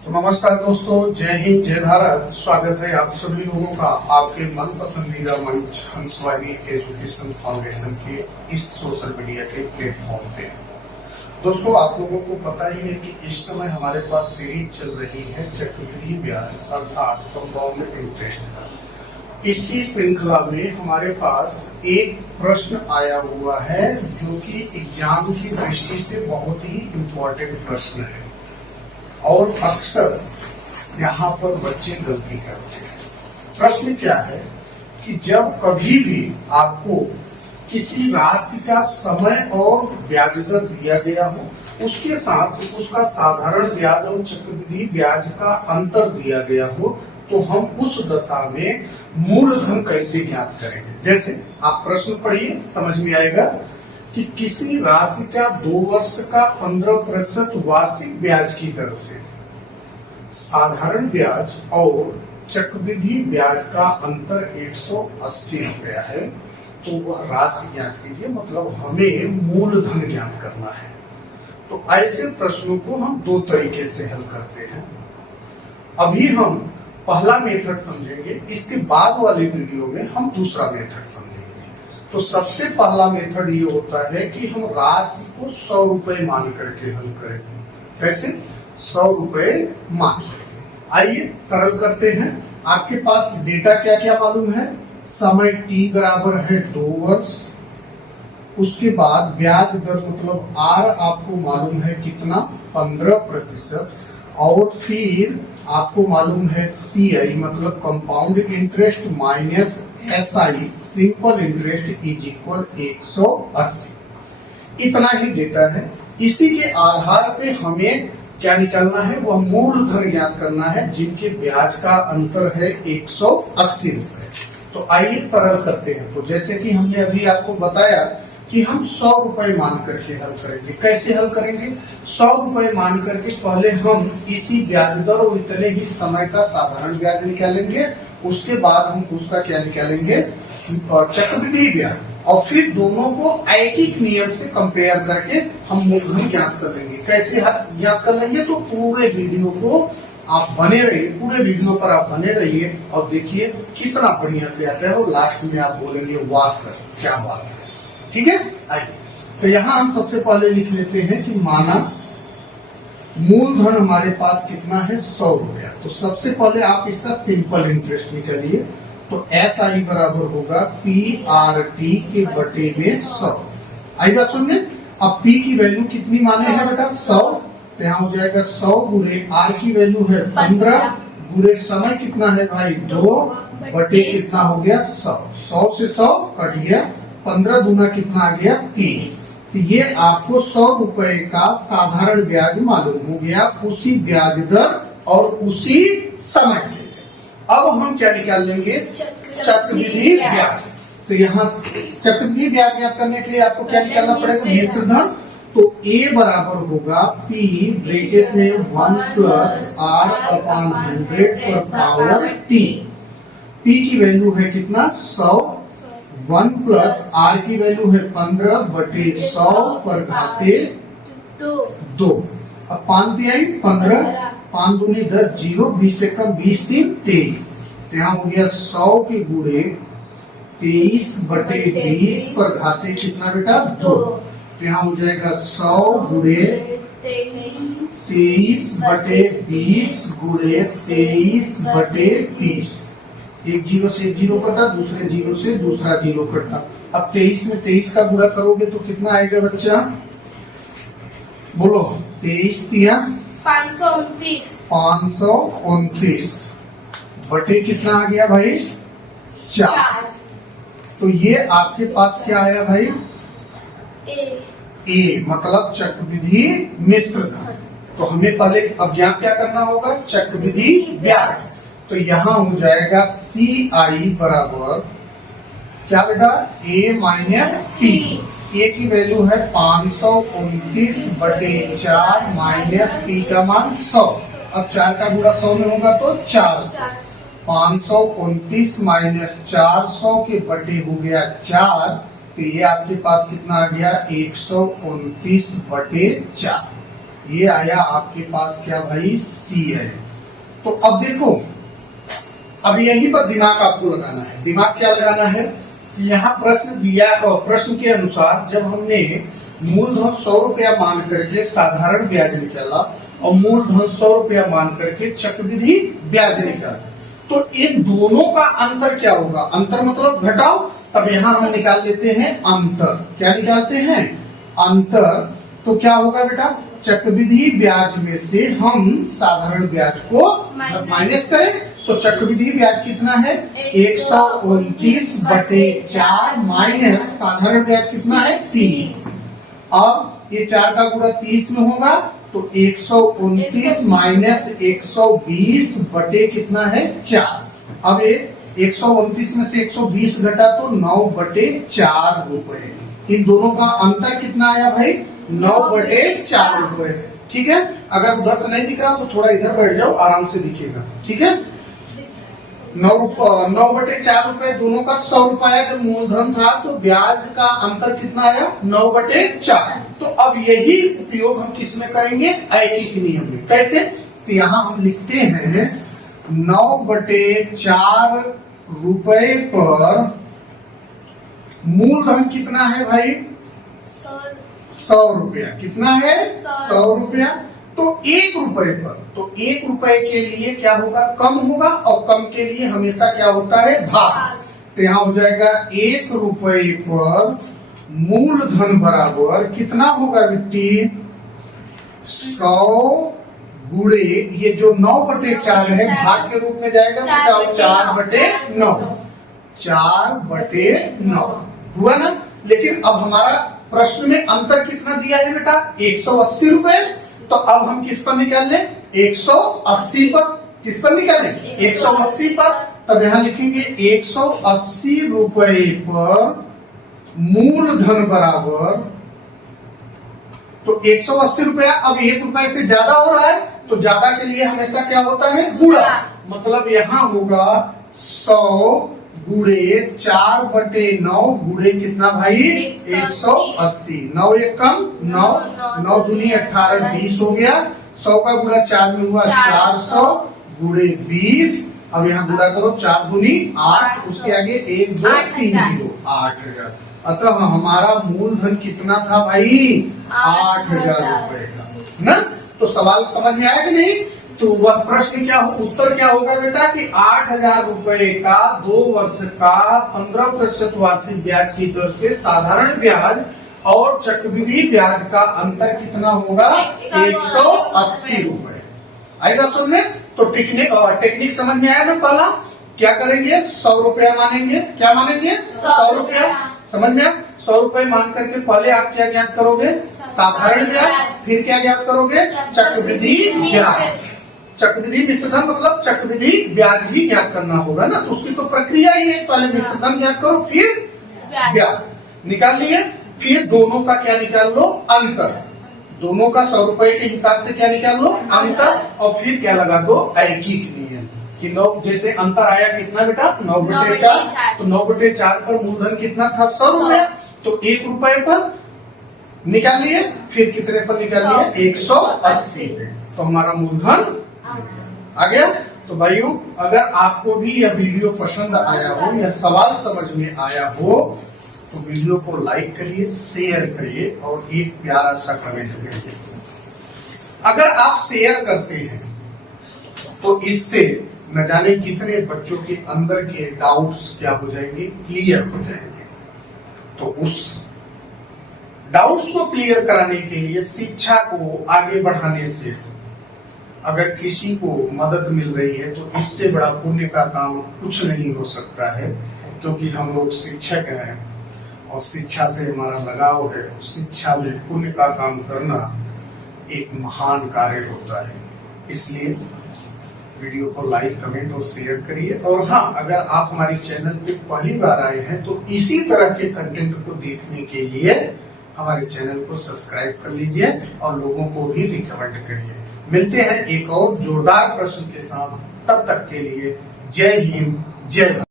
तो नमस्कार दोस्तों, जय हिंद जय भारत। स्वागत है आप सभी लोगों का आपके मन पसंदीदा मंच हंसवाणी एजुकेशन फाउंडेशन के इस सोशल मीडिया के प्लेटफॉर्म पे। दोस्तों, आप लोगों को पता ही है कि इस समय हमारे पास सीरीज चल रही है चक्रवृद्धि ब्याज अर्थात कंपाउंड इंटरेस्ट का। इसी श्रृंखला में हमारे पास एक प्रश्न आया हुआ है जो कि एग्जाम की दृष्टि से बहुत ही इम्पोर्टेंट प्रश्न है और अक्सर यहाँ पर बच्चे गलती करते हैं। प्रश्न क्या है कि जब कभी भी आपको किसी राशि का समय और ब्याज दर दिया गया हो, उसके साथ उसका साधारण ब्याज और चक्रवृद्धि ब्याज का अंतर दिया गया हो, तो हम उस दशा में मूलधन कैसे ज्ञात करेंगे। जैसे आप प्रश्न पढ़िए, समझ में आएगा कि किसी राशि का 2 वर्ष का 15% वार्षिक ब्याज की दर से साधारण ब्याज और चक्रवृद्धि ब्याज का अंतर 180 रुपया है, तो वह राशि ज्ञात कीजिए। मतलब हमें मूलधन ज्ञात करना है। तो ऐसे प्रश्नों को हम 2 तरीके से हल करते हैं। अभी हम पहला मेथड समझेंगे, इसके बाद वाले वीडियो में हम दूसरा मेथड समझेंगे। तो सबसे पहला मेथड ये होता है कि हम राशि को 100 रुपए मान करके हल करें। कैसे? 100 रुपए मान। आइए सरल करते हैं। आपके पास डेटा क्या क्या मालूम है? समय t बराबर है 2 वर्ष। उसके बाद ब्याज दर मतलब r आपको मालूम है कितना? 15%। और फिर आपको मालूम है CI मतलब compound interest minus SI simple interest is equal 180। इतना ही डेटा है। इसी के आधार पे हमें क्या निकालना है? वह मूलधन ज्ञात करना है जिनके ब्याज का अंतर है 180 रुपए। तो आइए सरल करते हैं। तो जैसे कि हमने अभी आपको बताया कि हम 100 रुपए मान करके हल करेंगे। कैसे हल करेंगे? 100 रुपए मान करके पहले हम इसी ब्याज दर और इतने ही समय का साधारण ब्याज निकालेंगे। उसके बाद हम उसका क्या निकालेंगे? चक्रवृद्धि ब्याज। और फिर दोनों को ऐकिक नियम से कंपेयर करके हम मूलधन ज्ञात कर लेंगे। कैसे ज्ञात कर लेंगे? तो पूरे वीडियो को आप बने रहिए, पूरे वीडियो पर आप बने रहिए और देखिए कितना बढ़िया से आता है। और लास्ट में आप बोलेंगे वाह सर क्या बात है। ठीक है, आइए। तो यहाँ हम सबसे पहले लिख लेते हैं कि माना मूलधन हमारे पास कितना है? 100 रुपया। तो सबसे पहले आप इसका सिंपल इंटरेस्ट निकालिए। तो SI बराबर होगा PRT के बटे में 100। आई बात सुनने। अब P की वैल्यू कितनी माने हैं बेटा? 100। तो यहाँ हो जाएगा 100 गुणे R की वैल्यू है 15 गुणे समय कितना है भाई? 2 बटे कितना हो गया? 100। 100 से 100 कट गया। 15 दूना कितना आ गया? 30। तो ये आपको 100 रुपए का साधारण ब्याज मालूम हो गया, उसी ब्याज दर और उसी समय के लिए। अब हम क्या निकाल लेंगे? चक्रवृद्धि ब्याज। तो यहाँ चक्रवृद्धि ब्याज ज्ञात करने के लिए आपको क्या निकालना पड़ेगा? मिश्र धन। तो A बराबर होगा P ब्रैकेट में 1 प्लस R अपॉन 100 पर पावर T। P की वैल्यू है कितना? 100। 1 प्लस R की वैल्यू है 15 बटे 100 पर घाते 2। अब 5 आई 15, 5 दूनी 10, 0, 20 से कम 20 3 23। तो यहाँ हो गया 100 के गुणे 23 बटे 20 पर घाते कितना बेटा? 2। तो यहाँ हो जाएगा 100 गुणे 23 बटे 20 गुणे 23 बटे 20। एक 0 से एक 0 कटा, दूसरे 0 से दूसरा 0 कटा। अब 23 में 23 का गुणा करोगे तो कितना आएगा बच्चा? बोलो। 23 तिया 529 बटे कितना आ गया भाई? 4। तो ये आपके पास क्या आया भाई? A मतलब चक्रवृद्धि मिश्र धन। तो हमें पहले अब ज्ञात क्या करना होगा? चक्रवृद्धि ब्याज। तो यहाँ हो जाएगा CI बराबर क्या बेटा? A minus P। A की वैल्यू है 529 बटे 4 माइनस P का मान 100। अब 4 का गुणा 100 में होगा तो 400। 529 माइनस 400 के बटे हो गया 4। तो ये आपके पास कितना आ गया? 129 बटे 4। ये आया आपके पास क्या भाई, सी है। तो अब देखो, अब यहीं पर दिमाग आपको लगाना है। दिमाग क्या लगाना है, यहाँ प्रश्न दिया और प्रश्न के अनुसार जब हमने मूलधन 100 रुपया मान करके साधारण ब्याज निकाला और मूलधन 100 रुपया मान करके चक्रवृद्धि ब्याज निकाला, तो इन दोनों का अंतर क्या होगा, अंतर मतलब घटाओ। तब यहाँ हम निकाल लेते हैं अंतर। क्या निकालते हैं, अंतर। तो क्या होगा बेटा, चक्रवृद्धि ब्याज में से हम साधारण ब्याज को माइनस करें तो चक्रवृद्धि ब्याज कितना है, 129/4 माइनस साधारण ब्याज कितना है, 30। अब ये 4 का गुणा 30 में होगा तो 129 माइनस 120 बटे कितना है, 4। अब ये 129 में से 120 घटा तो 9/4 रुपए। इन दोनों का अंतर कितना आया भाई, 9/4 रुपए। ठीक है, अगर 10 नहीं दिख रहा तो थोड़ा इधर बैठ जाओ, आराम से दिखेगा। ठीक है, 9/4 रुपए दोनों का 100 रुपया जब मूलधन था तो ब्याज का अंतर कितना आया, 9/4। तो अब यही उपयोग हम किस में करेंगे, ऐकिक नियम में। कैसे, तो यहाँ हम लिखते हैं 9/4 रुपए पर मूलधन कितना है भाई, 100 रुपया। कितना है, 100 रुपया। तो 1 रुपए पर, तो 1 रुपए के लिए क्या होगा, कम होगा, और कम के लिए हमेशा क्या होता है, भाग। तो यहाँ हो जाएगा 1 रुपए पर मूलधन बराबर कितना होगा बेटी, 100 गुणे ये जो 9/4 है भाग के रूप में जाएगा, तो 4/9, 4/9 हुआ ना। लेकिन अब हमारा प्रश्न में अंतर कितना दिया है बेटा, 180 रुपए। तो अब हम किस पर निकाल लें, 180 पर। किस पर निकालें, 180 पर। तब यहाँ लिखेंगे 180 रुपए पर मूलधन बराबर, तो 180 रुपया। अब 1 रुपए से ज्यादा हो रहा है तो ज्यादा के लिए हमेशा क्या होता है, गुणा। मतलब यहाँ होगा 100 गुणे 4/9 गुणे कितना भाई, 180। 9 एक कम 9, 9 दूनी 18, 20 हो गया। 100 का गुणा 4 में हुआ 400 गुणे 20। अब यहाँ गुणा करो, 4 दूनी 8, उसके आगे 1 2 3 0, 8000। अतः हमारा मूलधन कितना था भाई, 8000 रुपए का ना। तो सवाल समझ में आया कि नहीं। तो वह प्रश्न क्या हो, उत्तर क्या होगा बेटा कि 8000 रुपए का 2 वर्ष का 15% वार्षिक ब्याज की दर से साधारण ब्याज और चक्रवृद्धि ब्याज का अंतर कितना होगा, 180 रुपए। आएगा सुनने। तो टेक्निक समझ में आया ना। पहला क्या करेंगे, 100 रुपया मानेंगे। क्या मानेंगे, 100 रुपया। समझ में, 100 रुपए मान करके पहले आप क्या ज्ञात करोगे, साधारण ब्याज। फिर क्या ज्ञात करोगे, चक्रवृद्धि ब्याज। चक्रवृद्धि मिश्रधन मतलब चक्रवृद्धि ब्याज ही ज्ञात करना होगा ना। तो उसकी तो प्रक्रिया ही है, पहले मिश्रधन ज्ञात करो फिर ब्याज निकाल लिए। फिर दोनों का क्या निकाल लो, अंतर। दोनों का 100 रुपए के हिसाब से क्या निकाल लो, अंतर। और फिर क्या लगा दो, ऐकिक नियम कि 9, जैसे अंतर आया कितना बेटा, 9/4। तो 9/4 पर मूलधन कितना था, 100 रुपया। तो 1 रुपए पर निकाल लिए। फिर कितने पर निकाल लिए, 180 पे। तो हमारा मूलधन आ गया। तो भाइयों, अगर आपको भी यह वीडियो पसंद आया हो या सवाल समझ में आया हो तो वीडियो को लाइक करिए, शेयर करिए और एक प्यारा सा कमेंट करिए। अगर आप शेयर करते हैं तो इससे न जाने कितने बच्चों के अंदर के डाउट्स क्या हो जाएंगे, क्लियर हो जाएंगे। तो उस डाउट्स को क्लियर कराने के लिए, शिक्षा को आगे बढ़ाने से अगर किसी को मदद मिल रही है तो इससे बड़ा पुण्य का काम कुछ नहीं हो सकता है। क्योंकि हम लोग शिक्षक हैं और शिक्षा से हमारा लगाव है। और शिक्षा में पुण्य का काम करना एक महान कार्य होता है। इसलिए वीडियो को लाइक, कमेंट और शेयर करिए। और हाँ, अगर आप हमारी चैनल पे पहली बार आए हैं तो इसी तरह के कंटेंट को देखने के लिए हमारे चैनल को सब्सक्राइब कर लीजिए और लोगों को भी रिकमेंड करिए। मिलते हैं एक और जोरदार प्रश्न के साथ। तब तक के लिए जय हिंद, जय भारत।